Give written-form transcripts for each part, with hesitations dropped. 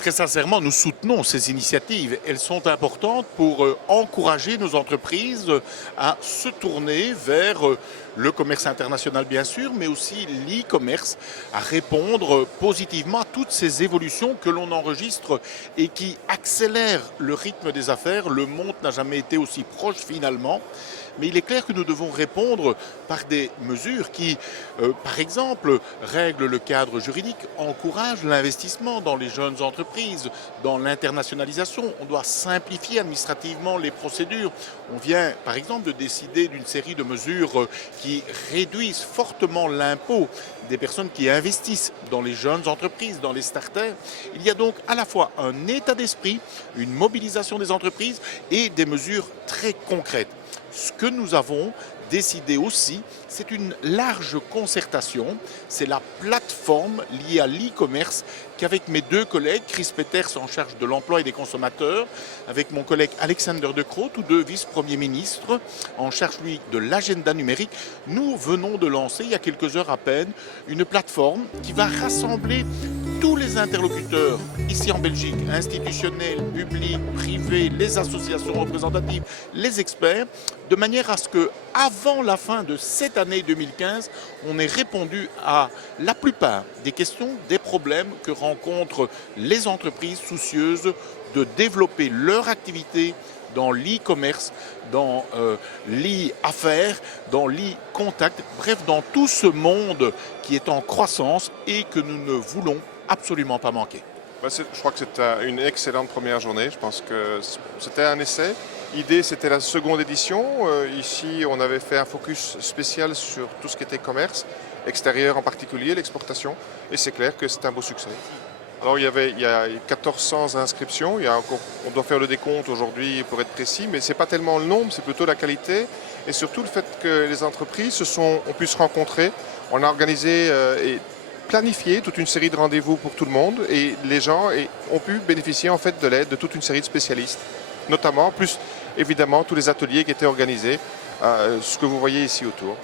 très sincèrement, nous soutenons ces initiatives. Elles sont importantes pour encourager nos entreprises à se tourner vers le commerce international, bien sûr, mais aussi l'e-commerce, à répondre positivement à toutes ces évolutions que l'on enregistre et qui accélèrent le rythme des affaires. Le monde n'a jamais été aussi proche finalement. Mais il est clair que nous devons répondre par des mesures qui, par exemple, règlent le cadre juridique, encouragent l'investissement dans les jeunes entreprises, dans l'internationalisation. On doit simplifier administrativement les procédures. On vient, par exemple, de décider d'une série de mesures qui réduisent fortement l'impôt des personnes qui investissent dans les jeunes entreprises, dans les starters. Il y a donc à la fois un état d'esprit, une mobilisation des entreprises et des mesures très concrètes. Ce que nous avons décidé aussi, c'est une large concertation. C'est la plateforme liée à l'e-commerce qu'avec mes deux collègues, Chris Peters en charge de l'emploi et des consommateurs, avec mon collègue Alexander De Croo, tous deux vice-premiers ministres, en charge lui de l'agenda numérique, nous venons de lancer il y a quelques heures à peine une plateforme qui va rassembler tous les interlocuteurs ici en Belgique, institutionnels, publics, privés, les associations représentatives, les experts, de manière à ce que, avant la fin de cette année 2015, on ait répondu à la plupart des questions, des problèmes que rencontrent les entreprises soucieuses de développer leur activité dans l'e-commerce, dans l'e-affaires, dans l'e-contact, bref, dans tout ce monde qui est en croissance et que nous ne voulons absolument pas manquer. Je crois que c'était une excellente première journée. Je pense que c'était un essai. L'idée, c'était la seconde édition. Ici, on avait fait un focus spécial sur tout ce qui était commerce, extérieur en particulier, l'exportation. Et c'est clair que c'est un beau succès. Alors, il y a 1400 inscriptions. On doit faire le décompte aujourd'hui pour être précis, mais ce n'est pas tellement le nombre, c'est plutôt la qualité. Et surtout le fait que les entreprises ont pu se rencontrer. On a organisé et planifié toute une série de rendez-vous pour tout le monde et les gens ont pu bénéficier en fait de l'aide de toute une série de spécialistes, notamment, plus évidemment tous les ateliers qui étaient organisés, ce que vous voyez ici autour.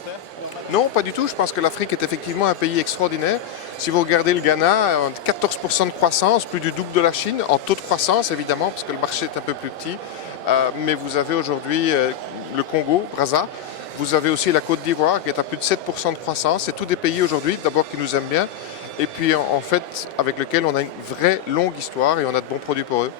Non, pas du tout. Je pense que l'Afrique est effectivement un pays extraordinaire. Si vous regardez le Ghana, 14% de croissance, plus du double de la Chine, en taux de croissance évidemment, parce que le marché est un peu plus petit. Mais vous avez aujourd'hui le Congo, Brazza. Vous avez aussi la Côte d'Ivoire qui est à plus de 7% de croissance. C'est tous des pays aujourd'hui, d'abord qui nous aiment bien, et puis en fait avec lesquels on a une vraie longue histoire et on a de bons produits pour eux.